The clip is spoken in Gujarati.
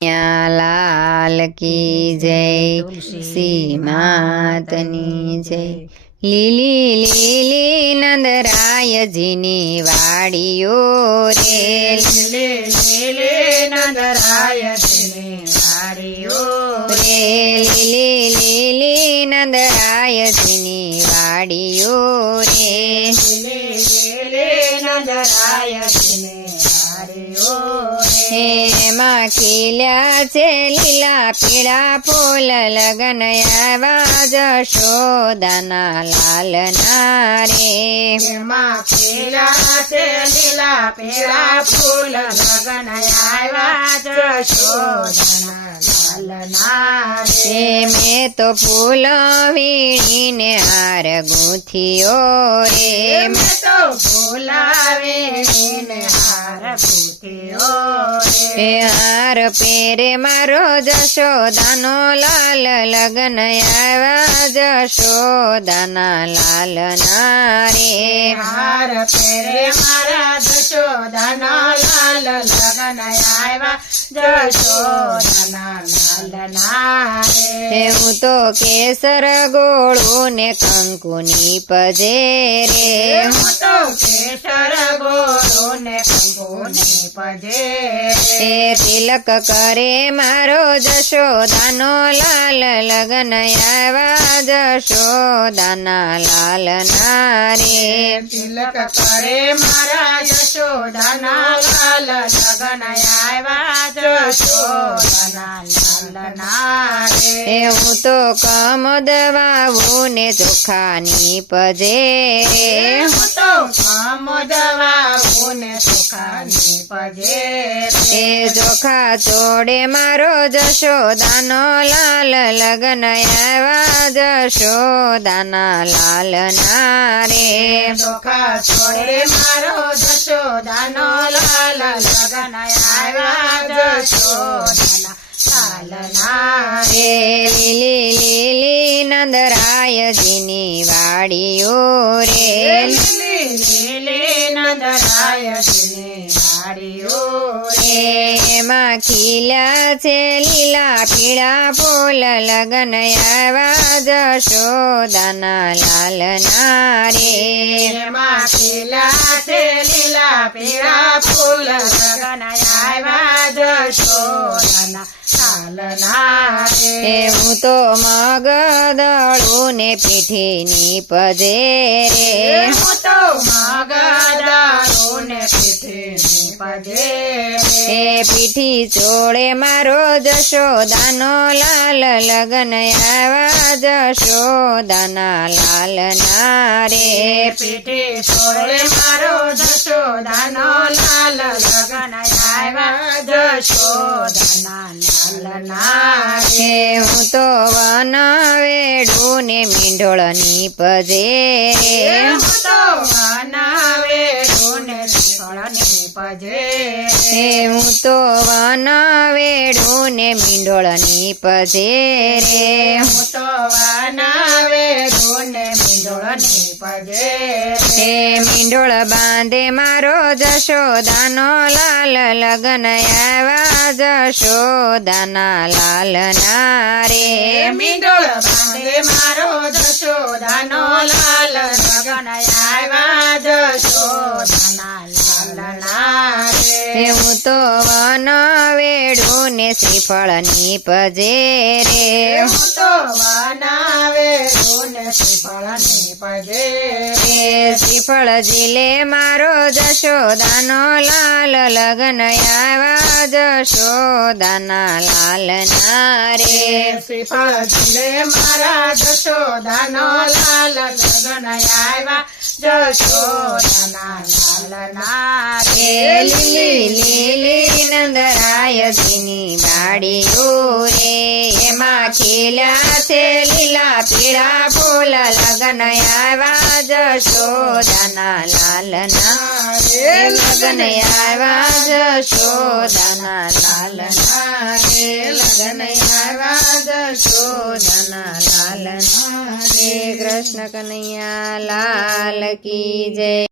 लाल की जय तुलसी मातनी जय। લીલી લીલી નંદરાયજીની વાડીઓ રે, લીલી લીલી નંદરાયજીની વાડીઓ રે, લીલી લીલી નંદરાયજીની વાડીઓ રે, લીલી લીલી નંદરાયજીની વાડીઓ એમાં ખીલ્યા છે લીલા પીળા ફૂલ લગન આવ્યા જશોદાના લાલના રે, એમાં ખીલ્યા છે લીલા પીળા ફૂલ લગન આવ્યા જશોદાના લાલના રે। મેં તો ફૂલ વીણીને હાર ગૂંથિયો રે, મેં તો ફૂલાવીને હાર ગૂંથ્યો રે। હાર પેરે મારો જશોદાનો લાલ લગન આવ્યા જશોદાના લાલના રે, હાર પેરે મારા જશોદાના લાલ લગન આવ્યા જશોદાના લાલના રે। હું તો કેસર ગોળું ને કંકુની પજે રે, હું તો કેસર ગોળું ને કંકુની પજે તિલક કરે મારો જશોદાનો લાલ લગન આવ્યા જશોદાના લાલના રે, તિલક કરે મારા જશોદાના લાલ લગન આવ્યા જશોદાના લાલના રે। હું તો કમદ વાવું ને ચોખાની પજે રે, હું તો કામદવાવું ને ચોખાની પજે ચોખા ચોડે મારો જશોદાનો લાલ લગન આવ્યા જશોદાના લાલના રે, ચોખા છોડે મારો જશોદાનો લાલ લગન આવ્યા જશોદાના લાલના રે। લીલી લીલી નંદરાયજીની વાડીઓ રે, લીલી લીલી નંદરાયજીની વાડીઓ એમાં ખીલ્યા છે લીલા પીળા ફૂલ લગન આવ્યા જશોદાના લાલના રે, એમાં ખીલ્યા છે લીલા પીળા ફૂલ લગન આવ્યા જશોદાના લાલના રે। હું તો મગદળું ને પીઠીની પજે રે, હું તો મગદારું ને પીઠીની પજે પીઠી ચોળે મારો જશોદાનો લાલ લગન આવ્યા જશોદાના લાલના રે, પીઠી છોડે મારો જશોદાનો લાલ લગન આવ્યા જશોદાના લાલના રે। હું તો વનવેડું ને મીંઢોળની પજે રે, હું તો વનાવેડું ને શ્રીફળની પજે હું તો વનવેડું ને મીંઢોળની પજે રે, હું તો વનાવેડું ને મીંઢોળની પજે મીંઢોળ બાંધે મારો જશોદાનો લાલ લગન આવ્યા જશોદાના લાલના રે, મીંઢોળ બાંધે મારો જશોદાનો લાલ લગન આવ્યા જશોદાના લાલના રે। હું તો વનવેડું ને શ્રીફળની પજે રે, હું તો વનાવેડું ને શ્રીફળની પજે શ્રીફળ જીલે મારો જશોદાનો લાલ લગન આવ્યા જશોદાના લાલના રે, શ્રીફળ જીલે મારા જશોદાનો લાલ લગન આવ્યા જશોદાના લાલના રે। લીલી લીલી નંદરાયજીની વાડીઓ રે, એમાં ખીલ્યા છે લીલા પીળા ફૂલ લગન આવ્યા જશોદાના લાલના રે, લગન આવ્યા જશોદાના લાલના રે, લગન આવ્યા જશોદાના લાલના રે। કૃષ્ણ કનૈયા લાલ કી જય।